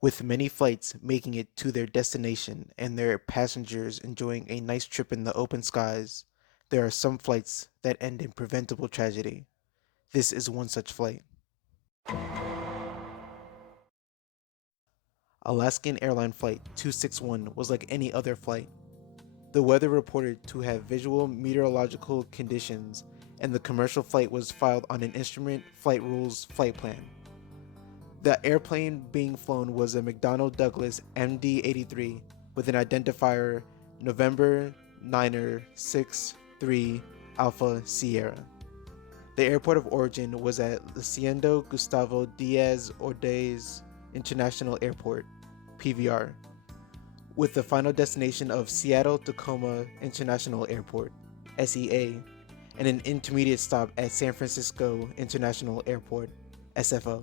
With many flights making it to their destination and their passengers enjoying a nice trip in the open skies, there are some flights that end in preventable tragedy. This is one such flight. Alaskan Airline Flight 261 was like any other flight. The weather reported to have visual meteorological conditions, and the commercial flight was filed on an instrument flight rules flight plan. The airplane being flown was a McDonnell Douglas MD-83 with an identifier November Niner 63 Alpha Sierra. The airport of origin was at Hacienda Gustavo Diaz Ordaz International Airport, PVR, with the final destination of Seattle Tacoma International Airport, SEA, and an intermediate stop at San Francisco International Airport, SFO.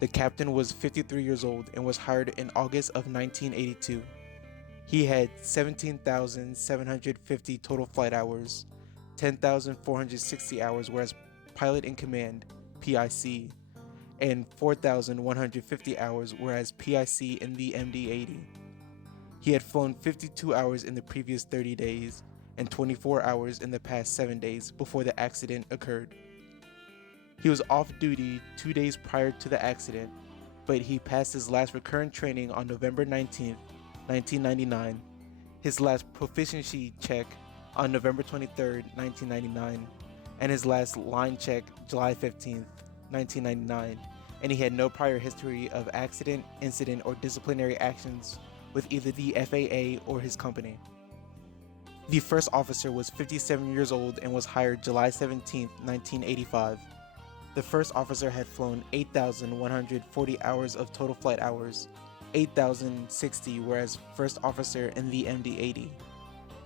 The captain was 53 years old and was hired in August of 1982. He had 17,750 total flight hours, 10,460 hours were as pilot in command, PIC, and 4,150 hours were as PIC in the MD-80. He had flown 52 hours in the previous 30 days and 24 hours in the past 7 days before the accident occurred. He was off duty 2 days prior to the accident, but he passed his last recurrent training on November 19, 1999, his last proficiency check on November 23, 1999, and his last line check July 15, 1999, and he had no prior history of accident, incident, or disciplinary actions with either the FAA or his company. The first officer was 57 years old and was hired July 17, 1985. The first officer had flown 8,140 hours of total flight hours, 8,060 were as first officer in the MD-80.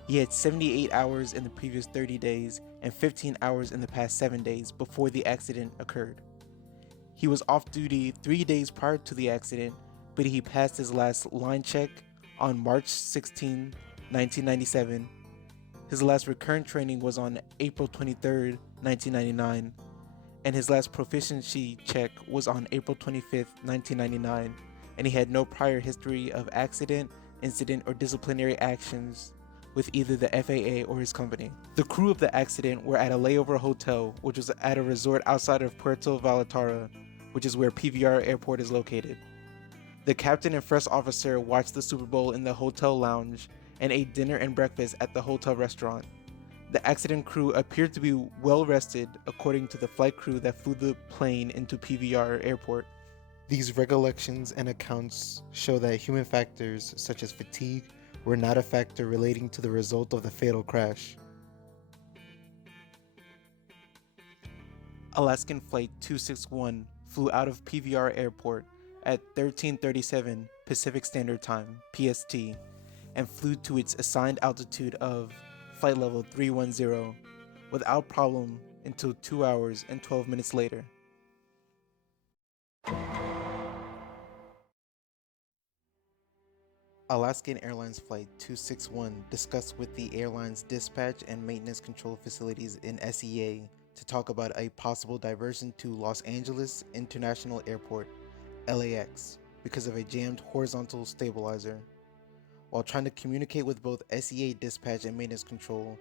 He had 78 hours in the previous 30 days and 15 hours in the past 7 days before the accident occurred. He was off duty 3 days prior to the accident, but he passed his last line check on March 16, 1997. His last recurrent training was on April 23, 1999. And his last proficiency check was on April 25, 1999, and he had no prior history of accident, incident, or disciplinary actions with either the FAA or his company. The crew of the accident were at a layover hotel, which was at a resort outside of Puerto Vallarta, which is where PVR Airport is located. The captain and first officer watched the Super Bowl in the hotel lounge and ate dinner and breakfast at the hotel restaurant. The accident crew appeared to be well rested according to the flight crew that flew the plane into PVR Airport. These recollections and accounts show that human factors such as fatigue were not a factor relating to the result of the fatal crash. Alaskan Flight 261 flew out of PVR Airport at 13:37 Pacific Standard Time, PST, and flew to its assigned altitude of flight level 310 without problem until 2 hours and 12 minutes later. Alaskan Airlines Flight 261 discussed with the airline's dispatch and maintenance control facilities in SEA to talk about a possible diversion to Los Angeles International Airport, LAX, because of a jammed horizontal stabilizer. While trying to communicate with both SEA dispatch and maintenance control,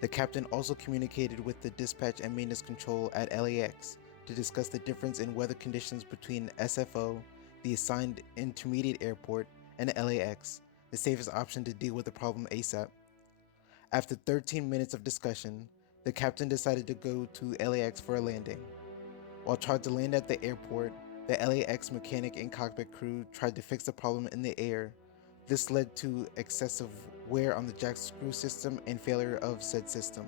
the captain also communicated with the dispatch and maintenance control at LAX to discuss the difference in weather conditions between SFO, the assigned intermediate airport, and LAX, the safest option to deal with the problem ASAP. After 13 minutes of discussion, the captain decided to go to LAX for a landing. While trying to land at the airport, the LAX mechanic and cockpit crew tried to fix the problem in the air. This led to excessive wear on the jack screw system and failure of said system.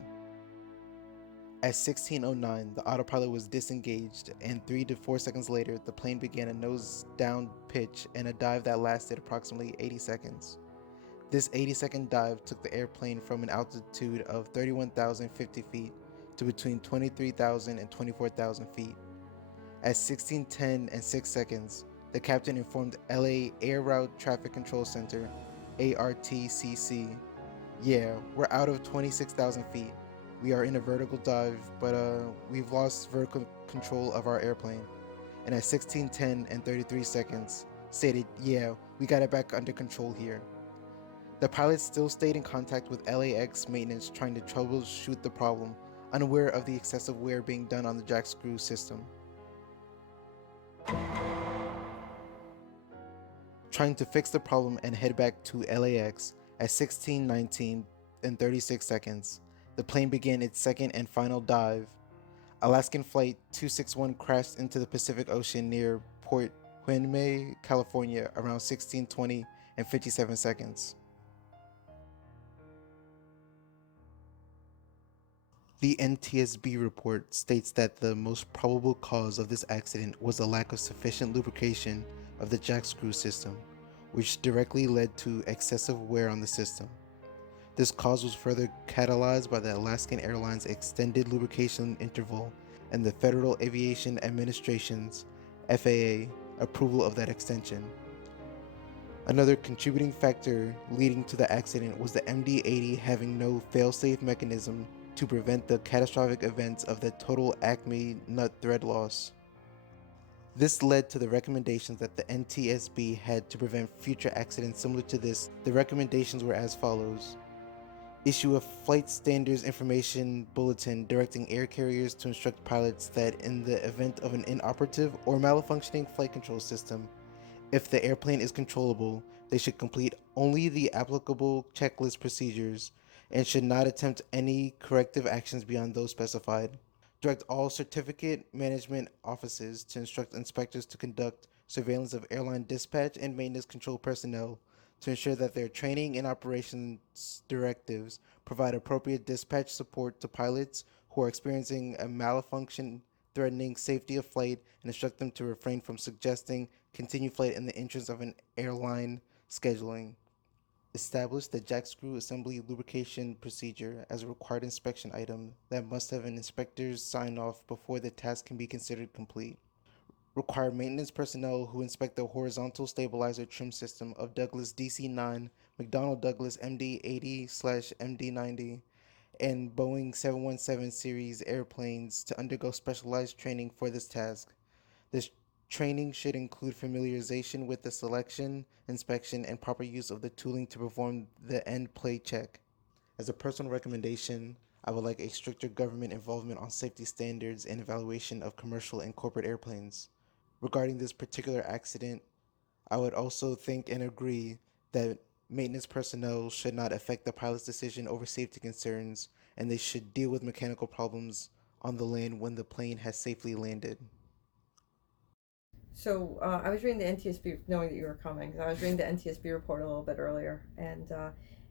At 16:09, the autopilot was disengaged, and 3 to 4 seconds later, the plane began a nose-down pitch and a dive that lasted approximately 80 seconds. This 80-second dive took the airplane from an altitude of 31,050 feet to between 23,000 and 24,000 feet. At 16:10 and 6 seconds, the captain informed LA Air Route Traffic Control Center, ARTCC, "Yeah, we're out of 26,000 feet. We are in a vertical dive, but we've lost vertical control of our airplane. and at 16:10 and 33 seconds stated, "Yeah, we got it back under control here." The pilots still stayed in contact with LAX maintenance trying to troubleshoot the problem, unaware of the excessive wear being done on the jack screw system. Trying to fix the problem and head back to LAX at 16:19 and 36 seconds, the plane began its second and final dive. Alaskan Flight 261 crashed into the Pacific Ocean near Port Hueneme, California around 16:20 and 57 seconds. The NTSB report states that the most probable cause of this accident was a lack of sufficient lubrication of the jack screw system, which directly led to excessive wear on the system. This cause was further catalyzed by the Alaskan Airlines extended lubrication interval and the Federal Aviation Administration's FAA approval of that extension. Another contributing factor leading to the accident was the MD-80 having no fail-safe mechanism to prevent the catastrophic events of the total Acme nut thread loss. This led to the recommendations that the NTSB had to prevent future accidents similar to this. The recommendations were as follows. Issue a flight standards information bulletin directing air carriers to instruct pilots that in the event of an inoperative or malfunctioning flight control system, if the airplane is controllable, they should complete only the applicable checklist procedures and should not attempt any corrective actions beyond those specified. Direct all certificate management offices to instruct inspectors to conduct surveillance of airline dispatch and maintenance control personnel to ensure that their training and operations directives provide appropriate dispatch support to pilots who are experiencing a malfunction threatening safety of flight and instruct them to refrain from suggesting continued flight in the interest of an airline scheduling. Establish the jack screw assembly lubrication procedure as a required inspection item that must have an inspector's sign-off before the task can be considered complete. Require maintenance personnel who inspect the horizontal stabilizer trim system of Douglas DC-9, McDonnell Douglas MD-80/MD-90, and Boeing 717 series airplanes to undergo specialized training for this task. This training should include familiarization with the selection, inspection, and proper use of the tooling to perform the end play check. As a personal recommendation, I would like a stricter government involvement on safety standards and evaluation of commercial and corporate airplanes. Regarding this particular accident, I would also think and agree that maintenance personnel should not affect the pilot's decision over safety concerns, and they should deal with mechanical problems on the land when the plane has safely landed. So I was reading the NTSB, knowing that you were coming. I was reading the NTSB report a little bit earlier, and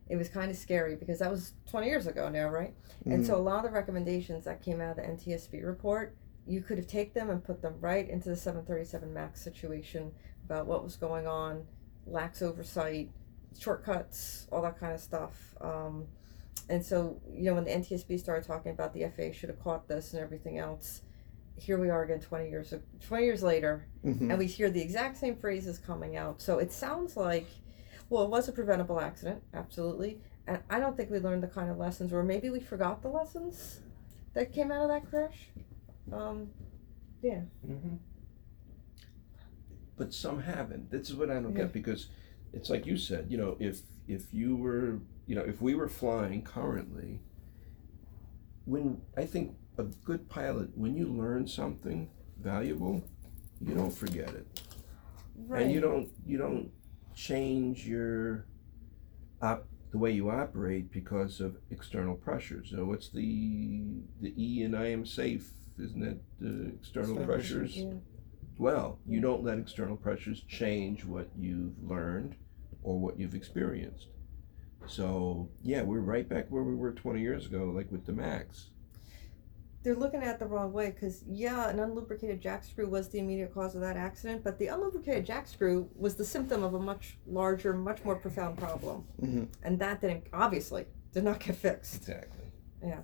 it was kind of scary because that was 20 years ago now, right? And so a lot of the recommendations that came out of the NTSB report, you could have taken them and put them right into the 737 MAX situation about what was going on, lax oversight, shortcuts, all that kind of stuff. And so, when the NTSB started talking about the FAA should have caught this and everything else, here we are again 20 years later, and we hear the exact same phrases coming out. So it sounds like, well, it was a preventable accident, absolutely, and I don't think we learned the kind of lessons, or maybe we forgot the lessons that came out of that crash. Yeah. But some haven't. This is what I don't get, because it's like you said, if you were, if we were flying currently, when I think a good pilot, when you learn something valuable, you don't forget it, Right. and you don't change the way you operate because of external pressures. So what's the E in I am safe? Isn't it the external pressures? Yeah. Well, you don't let external pressures change what you've learned or what you've experienced. So yeah, we're right back where we were 20 years ago, like with the MAX. They're looking at it the wrong way, because an unlubricated jack screw was the immediate cause of that accident, but the unlubricated jack screw was the symptom of a much larger, much more profound problem, and that did not get fixed. Exactly. Yeah.